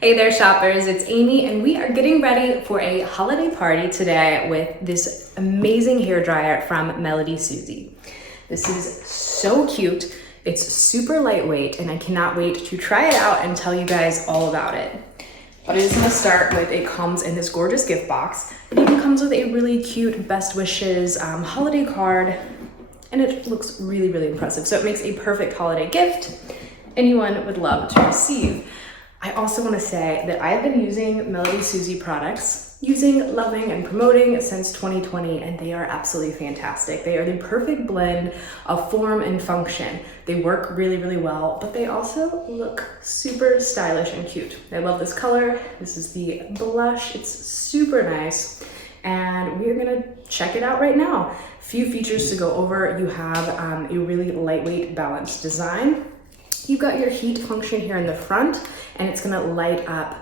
Hey there shoppers, it's Amy and we are getting ready for a holiday party today with this amazing hair dryer from Melody SUSIE. This is so cute, it's super lightweight and I cannot wait to try it out and tell you guys all about it. But I just want to start with it comes in this gorgeous gift box. It even comes with a really cute best wishes holiday card and it looks really, really impressive. So it makes a perfect holiday gift anyone would love to receive. I also want to say that I have been using Melody SUSIE products, loving, and promoting since 2020, and they are absolutely fantastic. They are the perfect blend of form and function. They work really, really well, but they also look super stylish and cute. I love this color. This is the blush. It's super nice, and we're gonna check it out right now. Few features to go over. You have a really lightweight, balanced design. You've got your heat function here in the front, and it's gonna light up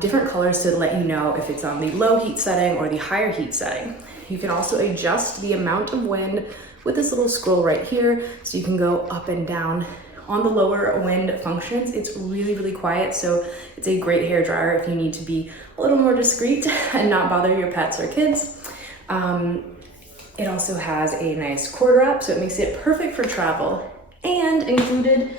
different colors to let you know if it's on the low heat setting or the higher heat setting. You can also adjust the amount of wind with this little scroll right here, so you can go up and down. On the lower wind functions, it's really, really quiet, so it's a great hair dryer if you need to be a little more discreet and not bother your pets or kids. It also has a nice cord wrap, so it makes it perfect for travel, and included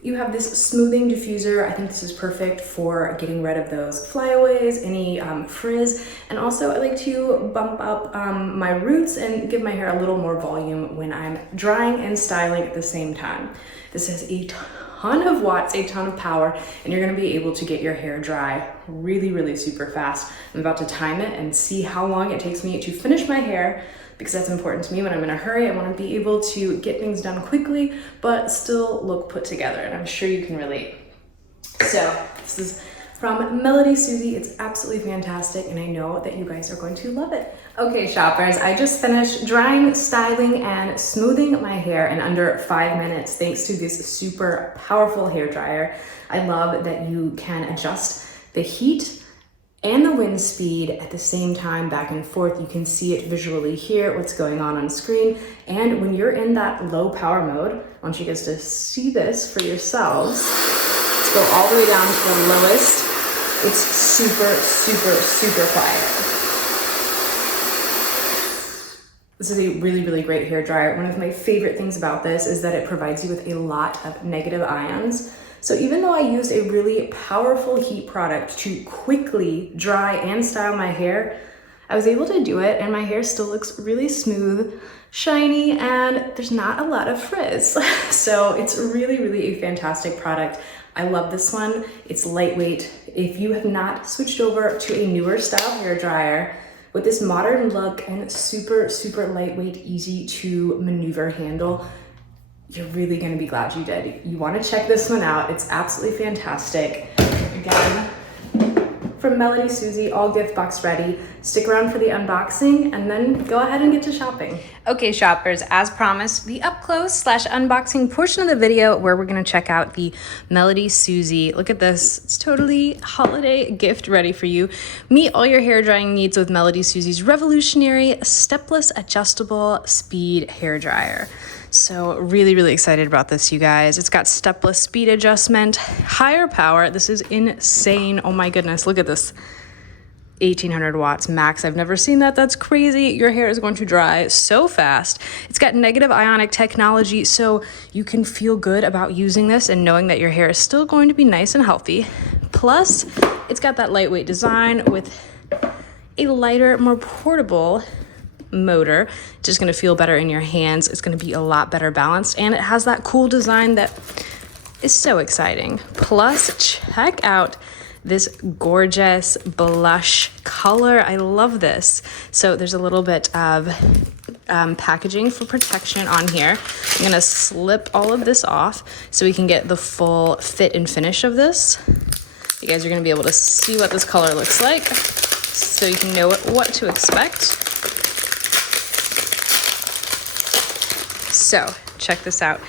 you have this smoothing diffuser. I think this is perfect for getting rid of those flyaways, any frizz. And also I like to bump up my roots and give my hair a little more volume when I'm drying and styling at the same time. This has a ton of watts, a ton of power, and you're gonna be able to get your hair dry really, really super fast. I'm about to time it and see how long it takes me to finish my hair, because that's important to me when I'm in a hurry. I want to be able to get things done quickly, but still look put together, and I'm sure you can relate. So this is from Melody SUSIE. It's absolutely fantastic, and I know that you guys are going to love it. Okay, shoppers, I just finished drying, styling, and smoothing my hair in under 5 minutes thanks to this super powerful hair dryer. I love that you can adjust the heat and the wind speed at the same time, back and forth. You can see it visually here, what's going on screen. And when you're in that low power mode, I want you guys to see this for yourselves. Let's go all the way down to the lowest. It's super, super, super quiet. This is a really, really great hair dryer. One of my favorite things about this is that it provides you with a lot of negative ions. So even though I used a really powerful heat product to quickly dry and style my hair, I was able to do it and my hair still looks really smooth, shiny, and there's not a lot of frizz. So it's really, really a fantastic product. I love this one. It's lightweight. If you have not switched over to a newer style hair dryer with this modern look and super, super lightweight, easy to maneuver handle, you're really gonna be glad you did. You wanna check this one out. It's absolutely fantastic. Again, from Melody SUSIE, all gift box ready. Stick around for the unboxing and then go ahead and get to shopping. Okay, shoppers, as promised, the up close / unboxing portion of the video where we're gonna check out the Melody SUSIE. Look at this, it's totally holiday gift ready for you. Meet all your hair drying needs with Melody SUSIE's revolutionary stepless adjustable speed hair dryer. So really, really excited about this, you guys. It's got stepless speed adjustment, higher power. This is insane. Oh my goodness, look at this. 1800 watts max. I've never seen that. That's crazy. Your hair is going to dry so fast. It's got negative ionic technology, so you can feel good about using this and knowing that your hair is still going to be nice and healthy. Plus, it's got that lightweight design with a lighter, more portable motor. Just going to feel better in your hands. It's going to be a lot better balanced, and it has that cool design that is so exciting. Plus, check out this gorgeous blush color. I love this. So there's a little bit of packaging for protection on here. I'm gonna slip all of this off so we can get the full fit and finish of this. You guys are gonna be able to see what this color looks like so you can know what to expect. So check this out.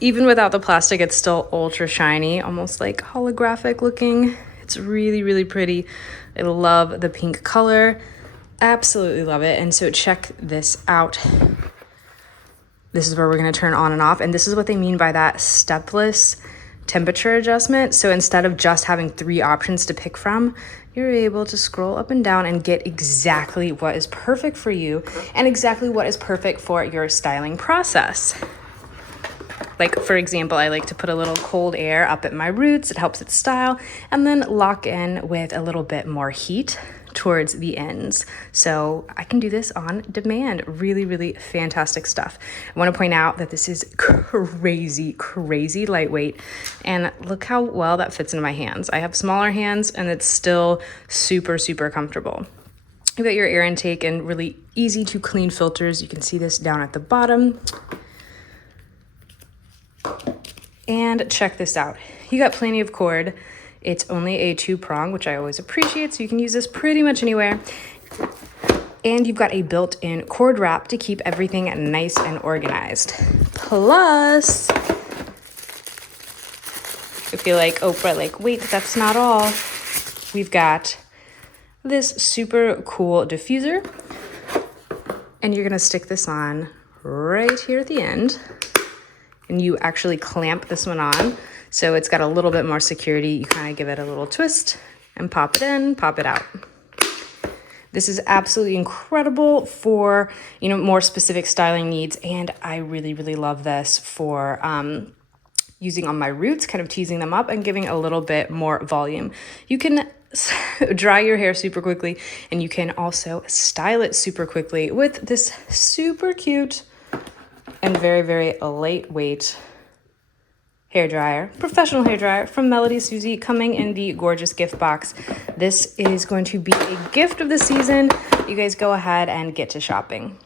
Even without the plastic, it's still ultra shiny, almost like holographic looking. It's really, really pretty. I love the pink color. Absolutely love it. And so check this out. This is where we're going to turn on and off. And this is what they mean by that stepless temperature adjustment. So instead of just having 3 options to pick from, you're able to scroll up and down and get exactly what is perfect for you and exactly what is perfect for your styling process. Like, for example, I like to put a little cold air up at my roots. It helps it style, and then lock in with a little bit more heat towards the ends. So I can do this on demand. Really, really fantastic stuff. I want to point out that this is crazy lightweight, and look how well that fits into my hands. I have smaller hands and it's still super comfortable. You've got your air intake and really easy to clean filters. You can see this down at the bottom. And check this out. You got plenty of cord. It's only a 2-prong, which I always appreciate, so you can use this pretty much anywhere. And you've got a built-in cord wrap to keep everything nice and organized. Plus, if you're like Oprah, like, wait, that's not all. We've got this super cool diffuser, and you're gonna stick this on right here at the end. And you actually clamp this one on, so it's got a little bit more security. You kind of give it a little twist and pop it in, pop it out. This is absolutely incredible for, you know, more specific styling needs, and I really love this for using on my roots, kind of teasing them up and giving a little bit more volume. You can dry your hair super quickly, and you can also style it super quickly with this super cute and very lightweight hair dryer, professional hair dryer from Melody SUSIE, coming in the gorgeous gift box. This is going to be a gift of the season. You guys go ahead and get to shopping.